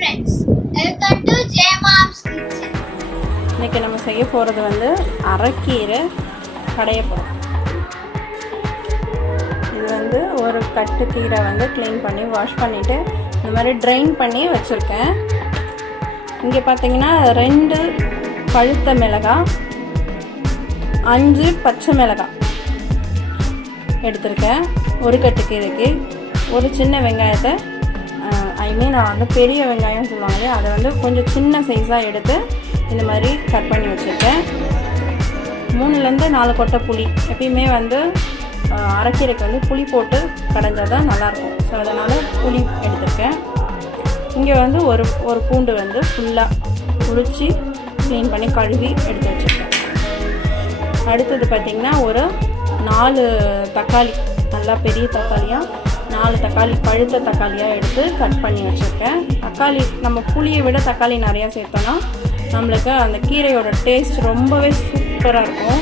friends, welcome to J Mom's Kitchen. இன்னைக்கு நம்ம செய்ய போகிறது வந்து அரைக்கீரை கடைய போகிறோம். இது வந்து ஒரு கட்டு கீரை வந்து க்ளீன் பண்ணி வாஷ் பண்ணிவிட்டு இந்த மாதிரி ட்ரைன் பண்ணி வச்சுருக்கேன். இங்கே பார்த்தீங்கன்னா 2 பழுத்த மிளகாய், 5 பச்சை மிளகாய் எடுத்திருக்கேன். ஒரு கட்டு கீரைக்கு ஒரு சின்ன வெங்காயத்தை நான் வந்து பெரிய வெங்காயம் சொல்லுவாங்க, அதை வந்து கொஞ்சம் சின்ன சைஸாக எடுத்து இந்த மாதிரி கட் பண்ணி வச்சுருக்கேன். 3லேருந்து 4 கொட்டை புளி. எப்பயுமே வந்து அரைக்கீரைக்கு வந்து புளி போட்டு கடைஞ்சால் தான் நல்லாயிருக்கும். ஸோ அதனால் புளி எடுத்திருக்கேன். இங்கே வந்து ஒரு பூண்டு வந்து ஃபுல்லாக உரித்து க்ளீன் பண்ணி கழுவி எடுத்து வச்சுருக்கேன். அடுத்தது பார்த்திங்கன்னா ஒரு 4 தக்காளி, நல்லா பெரிய தக்காளியாக 4 தக்காளி பழுத்த தக்காளியாக எடுத்து கட் பண்ணி வச்சுருக்கேன். தக்காளி நம்ம புளியை விட தக்காளி நிறையா சேர்த்தோன்னா நம்மளுக்கு அந்த கீரையோட டேஸ்ட் ரொம்பவே சூப்பராக இருக்கும்.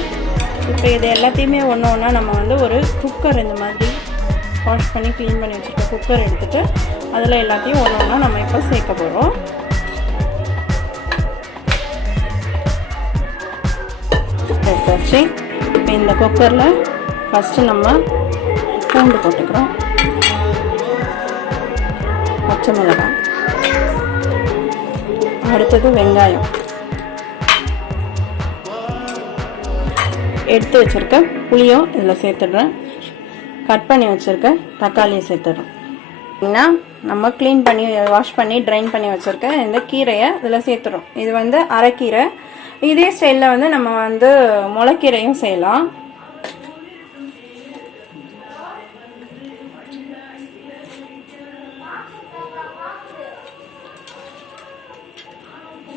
இப்போ இது எல்லாத்தையுமே ஒன்று ஒன்றா நம்ம வந்து ஒரு குக்கர் இந்த மாதிரி வாஷ் பண்ணி க்ளீன் பண்ணி வச்சுருக்க குக்கர் எடுத்துகிட்டு அதில் எல்லாத்தையும் ஒன்று ஒன்றா நம்ம இப்போ சேர்க்க போகிறோம். எடுத்தாச்சு. இப்போ இந்த குக்கரில் ஃபஸ்ட்டு நம்ம பூண்டு போட்டுக்கிறோம், பச்சை மிளகாய், அடுத்தது வெங்காயம், எடுத்து வச்சுருக்க புளியும் இதில் சேர்த்துடுறேன், கட் பண்ணி வச்சுருக்க தக்காளியை சேர்த்துடுறோம். ஏன்னா நம்ம க்ளீன் பண்ணி வாஷ் பண்ணி ட்ரைன் பண்ணி வச்சுருக்க இந்த கீரையை இதில் சேர்த்துடுறோம். இது வந்து அரைக்கீரை. இதே ஸ்டைலில் வந்து நம்ம வந்து முளைக்கீரையும் செய்யலாம்.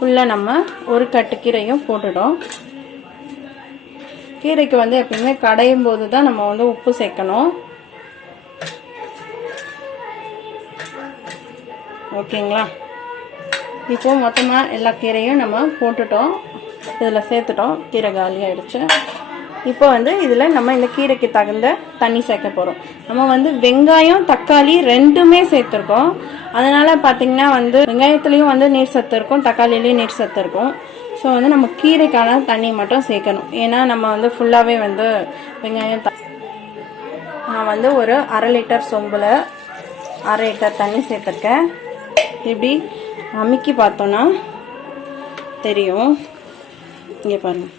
ஃபுல்லாக நம்ம ஒரு கட்டு கீரையும் போட்டுட்டோம். கீரைக்கு வந்து எப்பயுமே கடையும் போது தான் நம்ம வந்து உப்பு சேர்க்கணும். ஓகேங்களா? இப்போ மொத்தமாக எல்லா கீரையும் நம்ம போட்டுட்டோம், இதில் சேர்த்துட்டோம். கீரை காலி ஆகிடுச்சு. இப்போ வந்து இதில் நம்ம இந்த கீரைக்கு தகுந்த தண்ணி சேர்க்க போகிறோம். நம்ம வந்து வெங்காயம் தக்காளி 2மே சேர்த்துருக்கோம். அதனால் பார்த்திங்கன்னா வந்து வெங்காயத்துலேயும் வந்து நீர் சத்து இருக்கும், தக்காளிலையும் நீர் சத்து இருக்கும். ஸோ வந்து நம்ம கீரைக்கான தண்ணி மட்டும் சேர்க்கணும். ஏன்னா நம்ம வந்து ஃபுல்லாகவே வந்து வெங்காயம் நான் வந்து ஒரு 1/2 லிட்டர் சொம்பில் 1/2 லிட்டர் தண்ணி சேர்த்துருக்கேன். இப்படி அமுக்கி பார்த்தோன்னா தெரியும். இங்கே பாருங்கள்,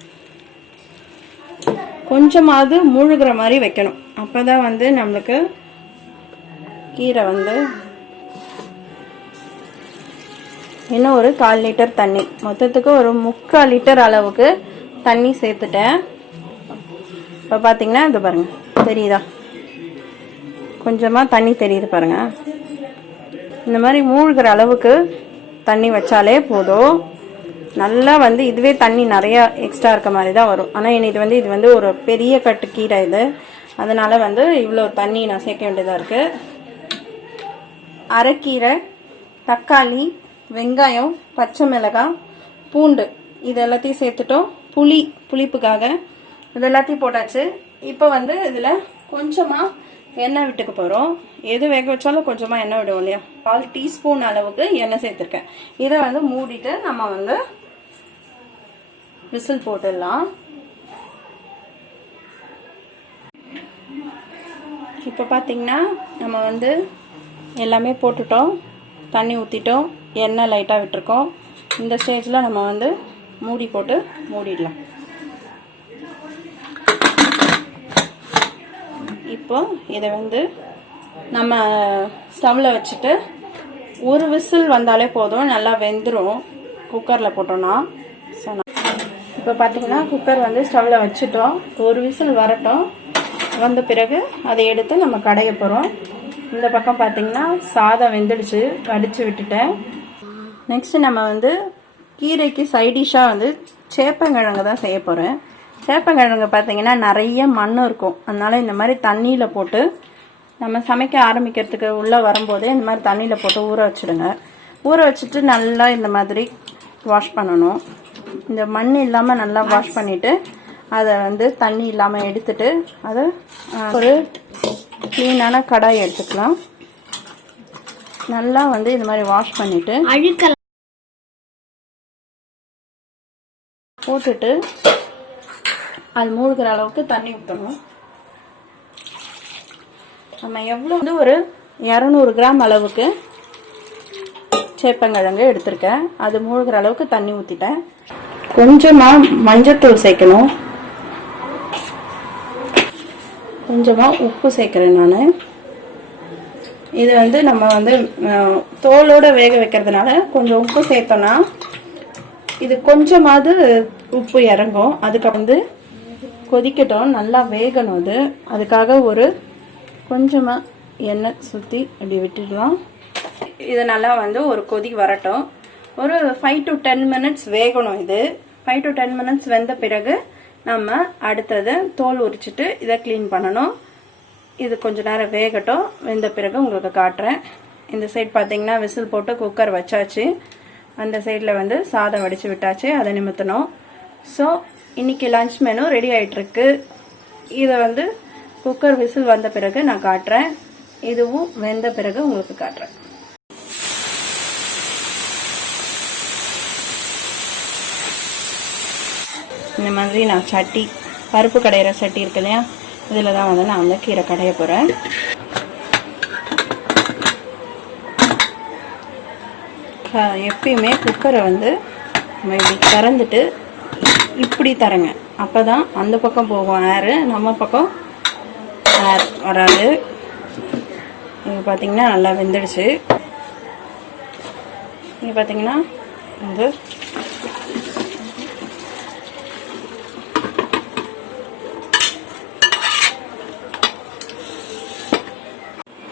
கொஞ்சமாவது மூழ்கிற மாதிரி வைக்கணும். அப்போ தான் வந்து நம்மளுக்கு கீரை வந்து இன்னும் ஒரு 1/4 லிட்டர் தண்ணி, மொத்தத்துக்கு ஒரு 3/4 லிட்டர் அளவுக்கு தண்ணி சேர்த்துட்டேன். இப்போ பார்த்தீங்கன்னா இது பாருங்கள், தெரியுதா? கொஞ்சமாக தண்ணி தெரியுது பாருங்கள். இந்த மாதிரி மூழ்கிற அளவுக்கு தண்ணி வச்சாலே போதும். நல்லா வந்து இதுவே தண்ணி நிறையா எக்ஸ்ட்ரா இருக்க மாதிரி தான் வரும். ஆனால் இது வந்து ஒரு பெரிய கட்டு கீரை இது, அதனால் வந்து இவ்வளோ தண்ணி நான் சேர்க்க வேண்டியதாக இருக்குது. அரைக்கீரை, தக்காளி, வெங்காயம், பச்சை மிளகாய், பூண்டு இது எல்லாத்தையும் சேர்த்துட்டோம். புளிப்புக்காக இது எல்லாத்தையும் போட்டாச்சு. இப்போ வந்து இதில் கொஞ்சமாக எண்ணெய் விட்டுக்க போகிறோம். எது வேக வச்சாலும் கொஞ்சமாக எண்ணெய் விடுவோம் இல்லையா? 1/4 டீஸ்பூன் அளவுக்கு எண்ணெய் சேர்த்துருக்கேன். இதை வந்து மூடிட்டு நம்ம வந்து விசில் போட்டுடலாம். இப்போ பார்த்தீங்கன்னா நம்ம வந்து எல்லாமே போட்டுட்டோம், தண்ணி ஊற்றிட்டோம், எண்ணெய் லைட்டாக விட்டுருக்கோம். இந்த ஸ்டேஜில் நம்ம வந்து மூடி போட்டு மூடிடலாம். இப்போ இதை வந்து நம்ம ஸ்டவ்வில் வச்சுட்டு ஒரு விசில் வந்தாலே போதும், நல்லா வெந்துடும் குக்கரில் போட்டோன்னா. ஸோ இப்போ பார்த்தீங்கன்னா குக்கர் வந்து ஸ்டவ்வில் வச்சுட்டோம். ஒரு விசில் வரட்டும். வந்த பிறகு அதை எடுத்து நம்ம கடைய போகிறோம். இந்த பக்கம் பார்த்தீங்கன்னா சாதம் வெந்துடுச்சு, வடித்து விட்டுட்டேன். நெக்ஸ்ட்டு நம்ம வந்து கீரைக்கு சைடிஷாக வந்து சேப்பங்கிழங்கு தான் செய்ய போகிறேன். சேப்பங்கிழங்கு பார்த்தீங்கன்னா நிறைய மண் இருக்கும், அதனால் இந்த மாதிரி தண்ணியில் போட்டு நம்ம சமைக்க ஆரம்பிக்கிறதுக்கு உள்ளே வரும்போதே இந்த மாதிரி தண்ணியில் போட்டு ஊற வச்சுடுங்க. ஊற வச்சுட்டு நல்லா இந்த மாதிரி வாஷ் பண்ணணும். இந்த மண் இல்லாமல் நல்லா வாஷ் பண்ணிவிட்டு அதை வந்து தண்ணி இல்லாமல் எடுத்துட்டு அதை ஒரு க்ளீனான கடாய் எடுத்துக்கலாம். நல்லா வந்து இது மாதிரி வாஷ் பண்ணிவிட்டு அழுக்கல போட்டுட்டு அது மூழ்கிற அளவுக்கு தண்ணி ஊற்றணும். நம்ம எவ்வளோ வந்து ஒரு 200 கிராம் அளவுக்கு சேப்பங்கிழங்கு எடுத்திருக்கேன். அது மூழ்கிற அளவுக்கு தண்ணி ஊற்றிட்டேன். கொஞ்சமாக மஞ்சத்தூள் சேர்க்கணும், கொஞ்சமாக உப்பு சேர்க்குறேன் நான். இது வந்து நம்ம வந்து தோலோடு வேக வைக்கிறதுனால கொஞ்சம் உப்பு சேர்த்தோன்னா இது கொஞ்சமாவது உப்பு இறங்கும். அதுக்கு வந்து கொதிக்கட்டும், நல்லா வேகணும். அதுக்காக ஒரு கொஞ்சமாக எண்ணெய் சுற்றி அப்படி விட்டுடலாம். இது நல்லா வந்து ஒரு கொதி வரட்டும். ஒரு 5 to 10 minutes வேகணும். இது 5 to 10 minutes வெந்த பிறகு நம்ம அடுத்தது தோல் உரிச்சிட்டு இதை க்ளீன் பண்ணணும். இது கொஞ்ச நேரம் வேகட்டும். வெந்த பிறகு உங்களுக்கு காட்டுறேன். இந்த சைட் பார்த்தீங்கன்னா விசில் போட்டு குக்கர் வச்சாச்சு. அந்த சைடில் வந்து சாதம் வடித்து விட்டாச்சு, அதை நிமித்தணும். ஸோ இன்றைக்கி லன்ச் மெனு ரெடி ஆகிட்டுருக்கு. இதை வந்து குக்கர் விசில் வந்த பிறகு நான் காட்டுறேன். இதுவும் வெந்த பிறகு உங்களுக்கு காட்டுறேன். இந்த மாதிரி நான் சட்டி, பருப்பு கடையிற சட்டி இருக்கு இல்லையா, இதில் தான் வந்து நான் வந்து கீரை கடைய போகிறேன். எப்பயுமே குக்கரை வந்து நம்ம இப்படி திறந்துட்டு இப்படி தரங்க. அப்போ தான் அந்த பக்கம் போகும் ஏரு, நம்ம பக்கம் ஏர் வராது. இது பார்த்திங்கன்னா நல்லா வெந்துடுச்சு. இங்கே பார்த்திங்கன்னா வந்து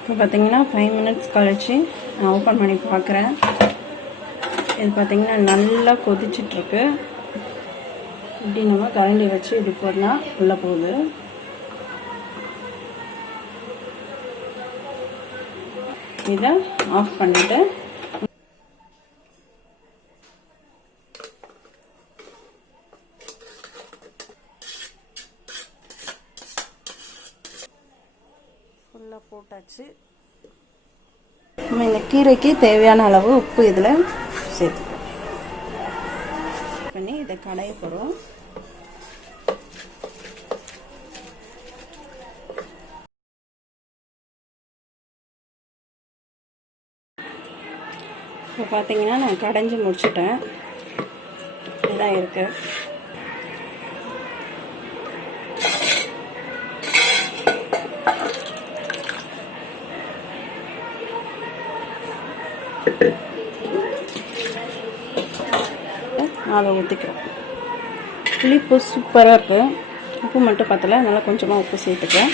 இப்போ பார்த்திங்கன்னா 5 minutes கழிச்சு நான் ஓப்பன் பண்ணி பார்க்குறேன். இது பார்த்திங்கன்னா நல்லா கொதிச்சிட்ருக்கு. இப்படி நம்ம கரண்டி வச்சு இப்படி போடலாம், உள்ளே போகுது. இதை ஆஃப் பண்ணிவிட்டு ஃபுல்லாக போட்டாச்சு. நம்ம இந்த கீரைக்கு தேவையான அளவு உப்பு இதில் சேர்த்து பண்ணி இதை கடைய போகிறோம். இப்போ பார்த்தீங்கன்னா நான் கடைஞ்சி முடிச்சிட்டேன். இதுதான் இருக்கு. அதை ஊற்றிக்கிறோம். புளிப்பு சூப்பராக இருக்குது. உப்பு மட்டும் பத்தலை, அதனால் கொஞ்சமாக உப்பு சேர்த்துக்கிறேன்.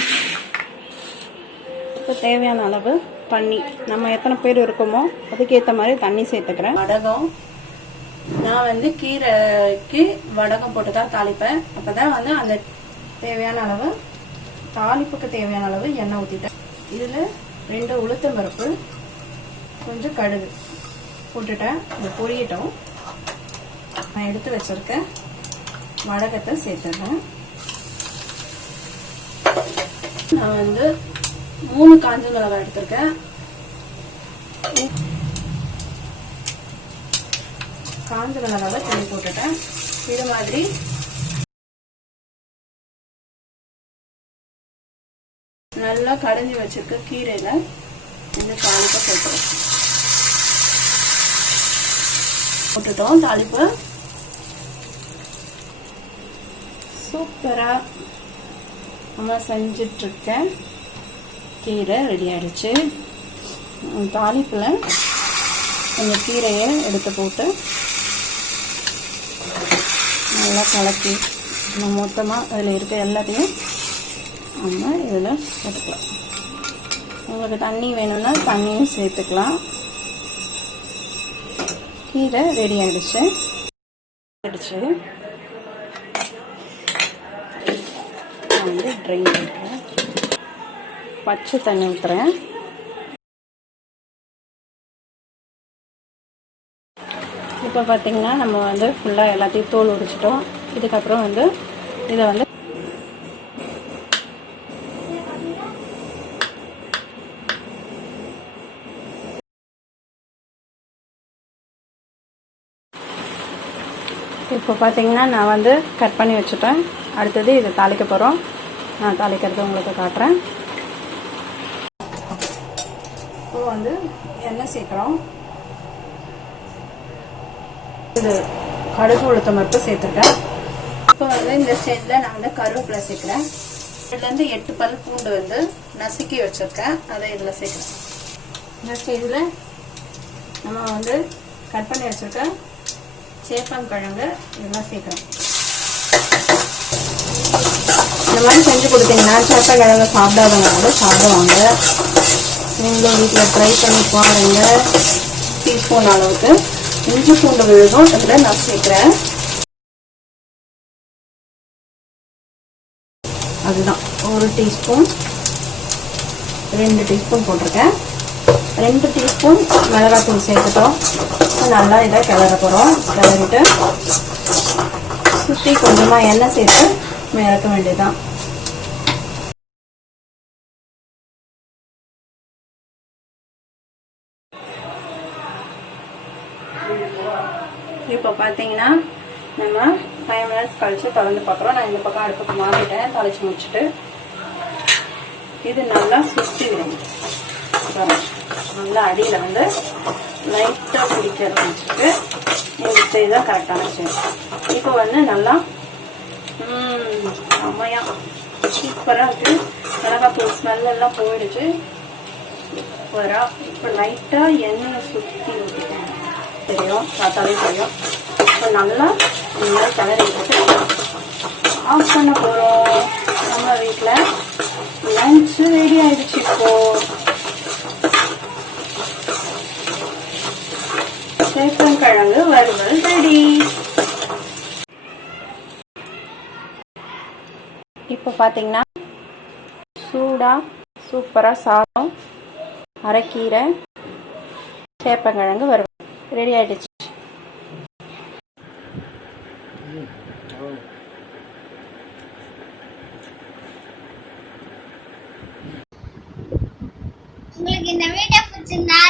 இப்போ தேவையான அளவு தண்ணி, நம்ம எத்தனை பேர் இருக்கோமோ அதுக்கேற்ற மாதிரி தண்ணி சேர்த்துக்கிறேன். வடகம், நான் வந்து கீரைக்கு வடகம் போட்டு தான் தாளிப்பேன். அப்போ தான் வந்து அந்த தேவையான அளவு, தாளிப்புக்கு தேவையான அளவு எண்ணெய் ஊற்றிட்டேன். இதில் 2 உளுத்தம் பருப்பு, கொஞ்சம் கடுகு போட்டுட்டேன். இது பொரியட்டும். நான் எடுத்து வச்சிருக்கேன் வடகத்தை சேர்த்துறேன். நான் வந்து 3 காஞ்ச மிளகாய் எடுத்திருக்கேன். காஞ்ச மிளகாவை தண்ணி போட்டுட்டேன். இது மாதிரி நல்லா கடைஞ்சி வச்சிருக்க கீரையில இந்த தாளிப்பை போட்டுட்டோம். தாளிப்பு சூப்பரா நம்ம செஞ்சிட்டு இருக்கேன். கீரை ரெடி ஆயிடுச்சு. தாளிப்பில் கொஞ்சம் கீரையை எடுத்து போட்டு நல்லா கலக்கி நம்ம மொத்தமாக அதில் இருக்க எல்லாத்தையும் நம்ம இதில் சேர்த்துக்கலாம். உங்களுக்கு தண்ணி வேணும்னா தண்ணியும் சேர்த்துக்கலாம். கீரை ரெடி ஆயிடுச்சு. நான் வந்து ட்ரைன் பண்ணுறேன். பச்சை தண்ணி ஊற்றுறேன். இப்போ பார்த்தீங்கன்னா நம்ம வந்து ஃபுல்லாக எல்லாத்தையும் தோல் உரிச்சிட்டோம். இதுக்கப்புறம் வந்து இதை வந்து இப்போ பார்த்தீங்கன்னா நான் வந்து கட் பண்ணி வச்சுட்டேன். அடுத்தது இதை தாளிக்க போகிறோம். நான் தாளிக்கிறது உங்களுக்கு காட்டுறேன். இப்போ வந்து எண்ணெய் சேர்க்குறோம். இது கடுகு உளுத்தம் பருப்பு சேர்த்துருக்கேன். இப்போ வந்து இந்த ஸ்டேஜில் நான் வந்து கருவேப்பிலை சேர்க்குறேன். இதுலேருந்து 8 பல் பூண்டு வந்து நசுக்கி வச்சுருக்கேன், அதை இதில் சேர்க்குறேன். இந்த ஸ்டேஜில் நம்ம வந்து கட் பண்ணி வச்சுருக்கேன் சேப்பங்கிழங்கு இதெல்லாம் சேர்க்குறோம். இந்த மாதிரி செஞ்சு கொடுத்தீங்கன்னா சேப்பங்கிழங்கு சாப்பிடாதவங்க வந்து சாப்பிடுவாங்க. நீங்களும் வீட்டில் ட்ரை பண்ணி பாருங்க. டீஸ்பூன் அளவுக்கு இஞ்சி பூண்டு விழுதும் இதில் நான் சேர்க்குறேன். அதுதான் 1 டீஸ்பூன் 2 டீஸ்பூன் போட்டிருக்கேன். 2 டீஸ்பூன் மிளகாத்தூள் சேர்த்துட்டோம். நல்லா இதை கிளற போகிறோம். கிளறிட்டு சுற்றி கொஞ்சமாக எண்ணெய் சேர்த்து இறக்க வேண்டியதுதான். இப்போ பார்த்தீங்கன்னா நம்ம 5 மினிட்ஸ் கழிச்சு திறந்து பார்க்குறோம். நான் இந்த பக்கம் அடுப்புக்கு மாறிட்டேன் தாளிச்சு முடிச்சுட்டு. இது நல்லா சுற்றி விடுங்க. நல்லா அடியில் வந்து லைட்டாக பிடிக்க வச்சுட்டு இந்த ஸ்டேஜ் தான் கரெக்டான ஸ்டேஜ். இப்போ வந்து நல்லா செம்மையாக சூப்பராக இருக்குது. மிளகாத்தூள் ஸ்மெல்லாம் போயிடுச்சு. சூப்பராக இப்போ லைட்டாக எண்ணெயை சுற்றி விட்டுட்டேன். தெரியும், பார்த்தாலே தெரியும். இப்போ நல்லா இந்த மாதிரி கிளறி விட்டுட்டு ஆஃப் பண்ண போகிறோம். நம்ம வீட்டில் லஞ்சு ரெடி ஆயிடுச்சு. இப்போ சேப்பங்கிழங்கு வறுவல் ரெடி. இப்போ பார்த்தீங்கன்னா சூடாக சூப்பராக சாதம், அரைக்கீரை, சேப்பங்கிழங்கு வறுவல் ரெடி ஆயிடுச்சு. உங்களுக்கு இந்த வீடியோ பிடிச்சிருந்தா